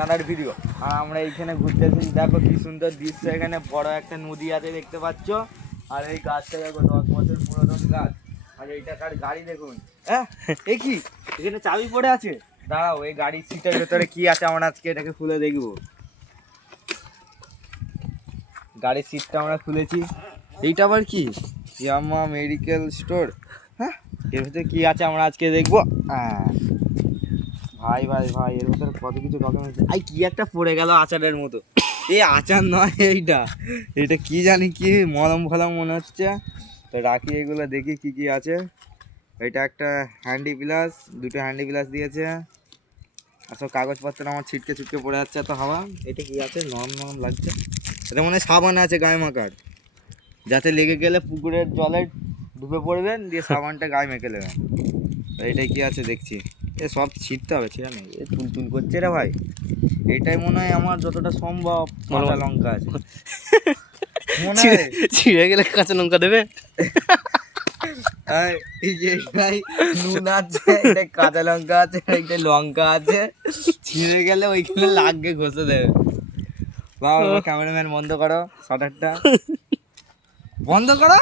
নানার ভিডিও। আর আমরা এইখানে ঘুরতে এসেছি, দেখো কি সুন্দর দৃশ্য। এখানে বড় একটা নদী আছে দেখতে পাচ্ছ, আর এই গাছটা দেখো 10 বছর পুরাতন গাছ। আর এইটাকার গাড়ি দেখুন, হ্যাঁ এ কি এখানে চাবি পড়ে আছে। দাঁড়াও, এই গাড়ির সিটের ভেতরে কি আছে আমরা আজকে এটাকে খুলে দেখবো। গাড়ির সিটটা আমরা খুলেছি, এইটা আবার কি ইয়ামা মেডিকেল স্টোর। হ্যাঁ, এর ভেতরে কি আছে আমরা আজকে দেখবো। ভাই ভাই ভাই, এর ভেতরে কত কিছু ডকুমেন্ট। এই কি একটা পড়ে গেল আচারের মতো। এই আচার নয়, এইটা কি জানি কি মলম ফলম মনে হচ্ছে। তো রাখি এগুলো, দেখি কি কি আছে। এটা একটা হ্যান্ডি প্লাস, দুটো হ্যান্ডি প্লাস দিয়েছে। আর সব কাগজপত্র আমার ছিটকে ছিটকে পড়ে যাচ্ছে এত হাওয়া। এটা কি আছে, নরম নরম লাগছে। এটা মনে হয় সাবান আছে গায়ে মাখার, যাতে লেগে গেলে পুকুরের জলে ডুবে পড়বেন, দিয়ে সাবানটা গায়ে মেখে নেবেন। এইটাই কি আছে দেখছি। এ সব ছিটতে হবে, ছিঁড়া নেই। এ তুল তুল করছে রে ভাই। এটাই মনে হয় আমার যতটা সম্ভব কাঁচা লঙ্কা আছে মনে হয়। ছিঁড়ে গেলে কাঁচা লঙ্কা দেবে। এই যে এটাই নুন আছে, এটা কাঁচা লঙ্কা আছে, এটা লঙ্কা আছে। ছিঁড়ে গেলে ওইখানে লাগবে, ঘষে দেবে। বাবা ক্যামেরাম্যান বন্ধ করো, শাটারটা বন্ধ করো।